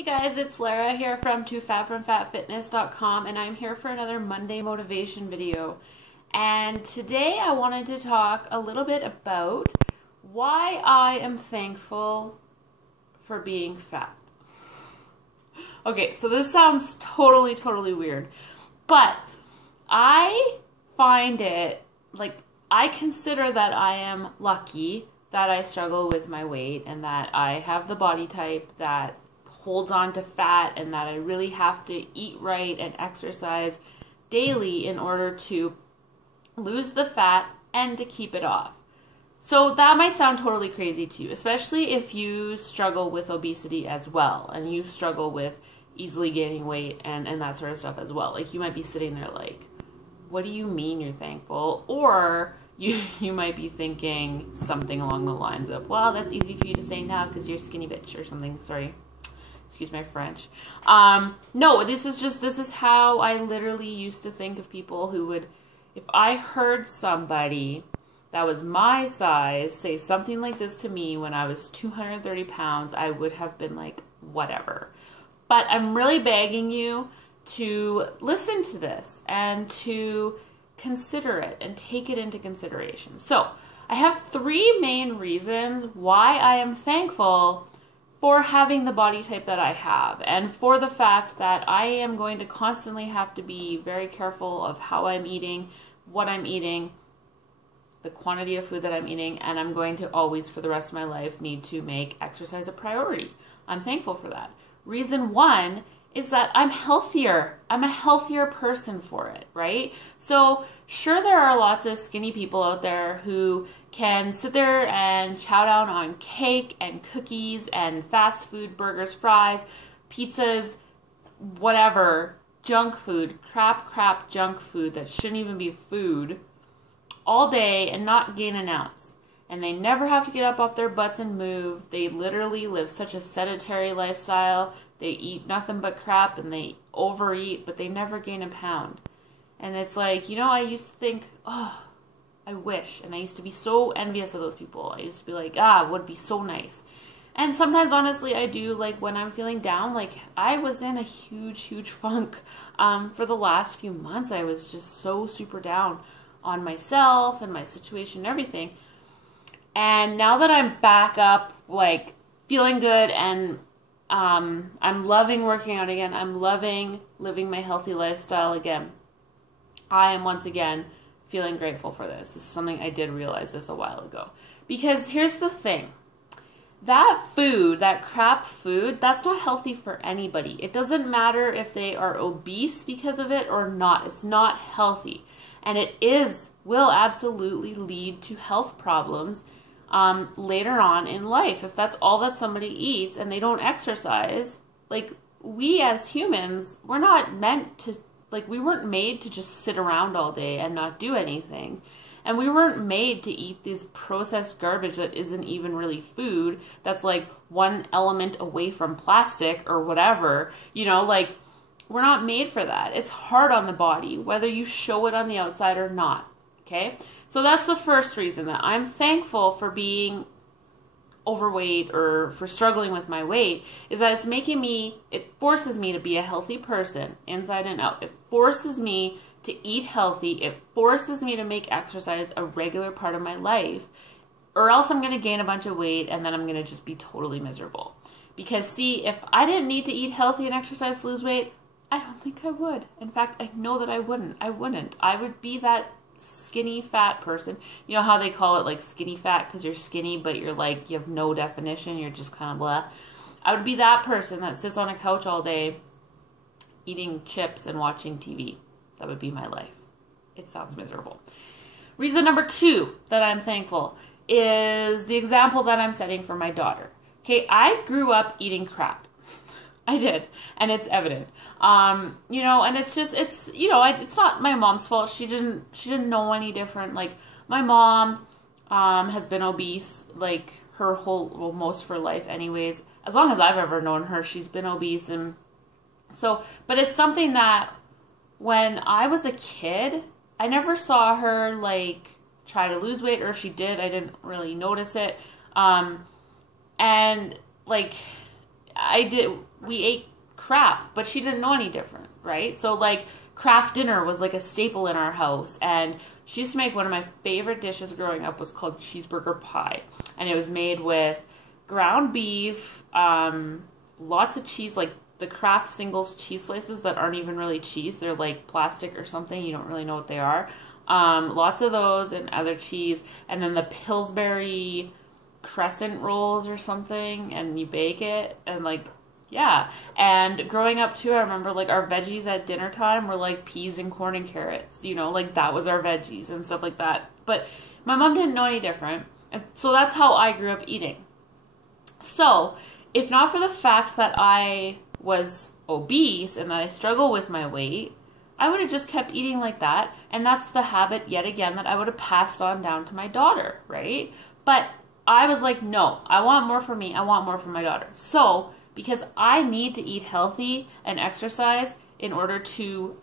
Hey guys, it's Lara here from TooFatFromFatFitness.com, and I'm here for another Monday motivation video. And today I wanted to talk a little bit about why I am thankful for being fat. Okay, so this sounds totally weird, but I find it, I consider that I am lucky that I struggle with my weight and that I have the body type that holds on to fat and that I really have to eat right and exercise daily in order to lose the fat and to keep it off. So that might sound totally crazy to you, especially if you struggle with obesity as well and you struggle with easily gaining weight and that sort of stuff as well. Like, you might be sitting there like, what do you mean you're thankful? Or you might be thinking something along the lines of, well, that's easy for you to say now because you're a skinny bitch or something. Sorry. Excuse my French. No, this is how I literally used to think of people who would, if I heard somebody that was my size say something like this to me when I was 230 pounds, I would have been like, whatever. But I'm really begging you to listen to this and to consider it and take it into consideration. So I have three main reasons why I am thankful for having the body type that I have, and for the fact that I am going to constantly have to be very careful of how I'm eating, what I'm eating, the quantity of food that I'm eating, and I'm going to always, for the rest of my life, need to make exercise a priority. I'm thankful for that. Reason one is that I'm healthier. I'm a healthier person for it, right? So sure, there are lots of skinny people out there who can sit there and chow down on cake and cookies and fast food, burgers, fries, pizzas, whatever, junk food, crap junk food that shouldn't even be food, all day and not gain an ounce. And they never have to get up off their butts and move. They literally live such a sedentary lifestyle. They eat nothing but crap and they overeat, but they never gain a pound. And it's like, I used to think, oh, I wish. And I used to be so envious of those people. I used to be like, it would be so nice. And sometimes, honestly, I do, like, when I'm feeling down, like, I was in a huge funk. For the last few months, I was just so super down on myself and my situation and everything. And now that I'm back up, like, feeling good and I'm loving working out again, I'm loving living my healthy lifestyle again, I am once again feeling grateful for this. This is something I did realize this a while ago. Because here's the thing. That food, that crap food, that's not healthy for anybody. It doesn't matter if they are obese because of it or not. It's not healthy. And it will absolutely lead to health problems later on in life. If that's all that somebody eats and they don't exercise, like, we as humans, we're not meant to, like, we weren't made to just sit around all day and not do anything. And we weren't made to eat this processed garbage that isn't even really food, that's like one element away from plastic or whatever, like, we're not made for that. It's hard on the body, whether you show it on the outside or not, okay? So that's the first reason that I'm thankful for being overweight or for struggling with my weight, is that it forces me to be a healthy person inside and out. It forces me to eat healthy. It forces me to make exercise a regular part of my life, or else I'm going to gain a bunch of weight and then I'm going to just be totally miserable. Because see, if I didn't need to eat healthy and exercise to lose weight, I don't think I would. In fact, I know that I wouldn't. I would be that skinny fat person. You know how they call it, like, skinny fat because you're skinny but you're like, you have no definition, you're just kind of blah. I would be that person that sits on a couch all day eating chips and watching TV. That would be my life. It sounds miserable. Reason number two that I'm thankful is the example that I'm setting for my daughter. Okay, I grew up eating crap. I did, and it's evident. And it's not my mom's fault. She didn't know any different. Like, my mom has been obese, like, most of her life anyways. As long as I've ever known her, she's been obese. And so, but it's something that when I was a kid, I never saw her, like, try to lose weight, or if she did, I didn't really notice it. And, like, we ate crap, but she didn't know any different, right? So like Kraft dinner was like a staple in our house, and she used to make one of my favorite dishes growing up was called cheeseburger pie, and it was made with ground beef, lots of cheese, like the Kraft singles cheese slices that aren't even really cheese, they're like plastic or something, you don't really know what they are. Lots of those and other cheese, and then the Pillsbury crescent rolls or something, and you bake it, and like, yeah. And growing up too, I remember like our veggies at dinner time were like peas and corn and carrots, you know, like that was our veggies and stuff like that. But my mom didn't know any different, and so that's how I grew up eating. So if not for the fact that I was obese and that I struggle with my weight, I would have just kept eating like that, and that's the habit yet again that I would have passed on down to my daughter, right? But I was like, no, I want more for me, I want more for my daughter. So because I need to eat healthy and exercise in order to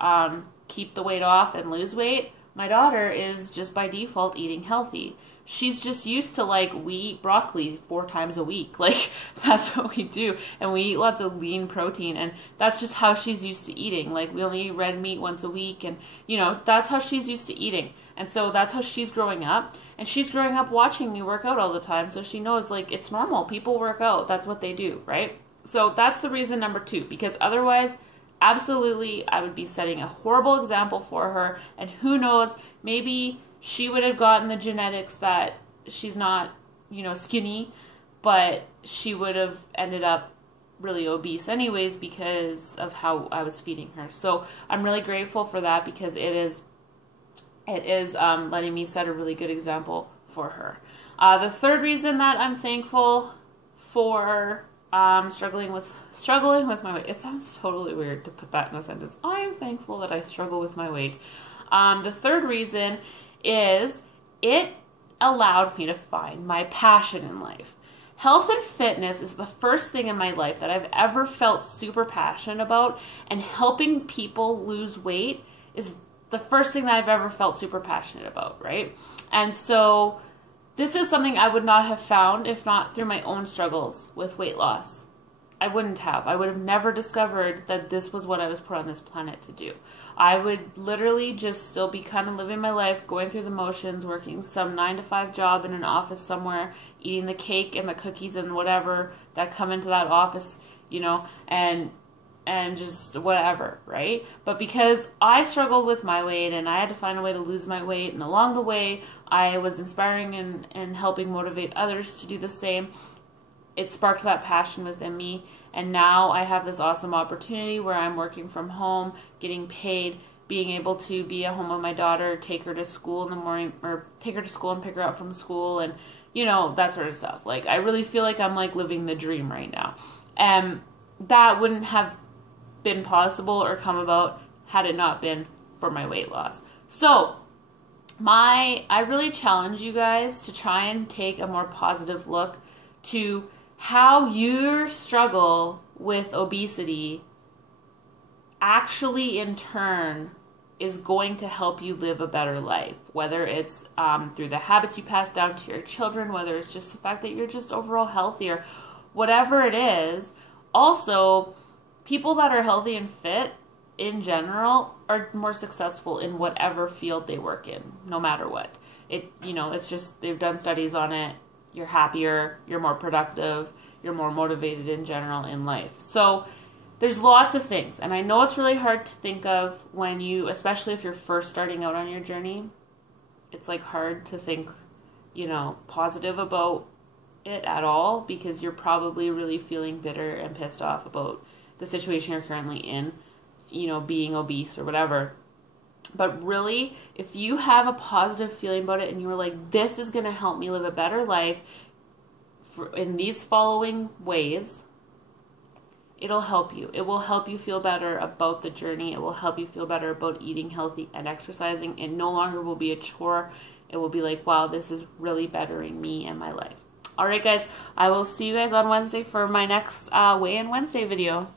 keep the weight off and lose weight, my daughter is just by default eating healthy. She's just used to, like, we eat broccoli 4 times a week. Like, that's what we do. And we eat lots of lean protein. And that's just how she's used to eating. Like, we only eat red meat once a week. And, you know, that's how she's used to eating. And so that's how she's growing up. And she's growing up watching me work out all the time. So she knows, like, it's normal. People work out. That's what they do, right? So that's the reason number 2. Because otherwise, absolutely, I would be setting a horrible example for her. And who knows, maybe she would have gotten the genetics that she's not, you know, skinny, but she would have ended up really obese anyways because of how I was feeding her. So I'm really grateful for that because it is letting me set a really good example for her. The third reason that I'm thankful for struggling with my weight. It sounds totally weird to put that in a sentence. I am thankful that I struggle with my weight. The third reason is it allowed me to find my passion in life. Health and fitness is the first thing in my life that I've ever felt super passionate about, and helping people lose weight is the first thing that I've ever felt super passionate about, right? And so this is something I would not have found if not through my own struggles with weight loss. I wouldn't have. I would have never discovered that this was what I was put on this planet to do. I would literally just still be kind of living my life, going through the motions, working some 9-to-5 job in an office somewhere, eating the cake and the cookies and whatever that come into that office, you know, and just whatever, right? But because I struggled with my weight and I had to find a way to lose my weight, and along the way I was inspiring and helping motivate others to do the same, it sparked that passion within me, and now I have this awesome opportunity where I'm working from home, getting paid, being able to be at home with my daughter, take her to school in the morning, or take her to school and pick her up from school, and, you know, that sort of stuff. Like, I really feel like I'm, like, living the dream right now. And that wouldn't have been possible or come about had it not been for my weight loss. So, I really challenge you guys to try and take a more positive look to how your struggle with obesity actually in turn is going to help you live a better life, whether it's through the habits you pass down to your children, whether it's just the fact that you're just overall healthier, whatever it is. Also, people that are healthy and fit in general are more successful in whatever field they work in, no matter what. It's just, they've done studies on it. You're happier, you're more productive, you're more motivated in general in life. So there's lots of things, and I know it's really hard to think of when you, especially if you're first starting out on your journey, it's like hard to think, positive about it at all, because you're probably really feeling bitter and pissed off about the situation you're currently in, being obese or whatever. But really, if you have a positive feeling about it and you're like, this is going to help me live a better life in these following ways, it'll help you. It will help you feel better about the journey. It will help you feel better about eating healthy and exercising. It no longer will be a chore. It will be like, wow, this is really bettering me and my life. All right, guys, I will see you guys on Wednesday for my next Weigh In Wednesday video.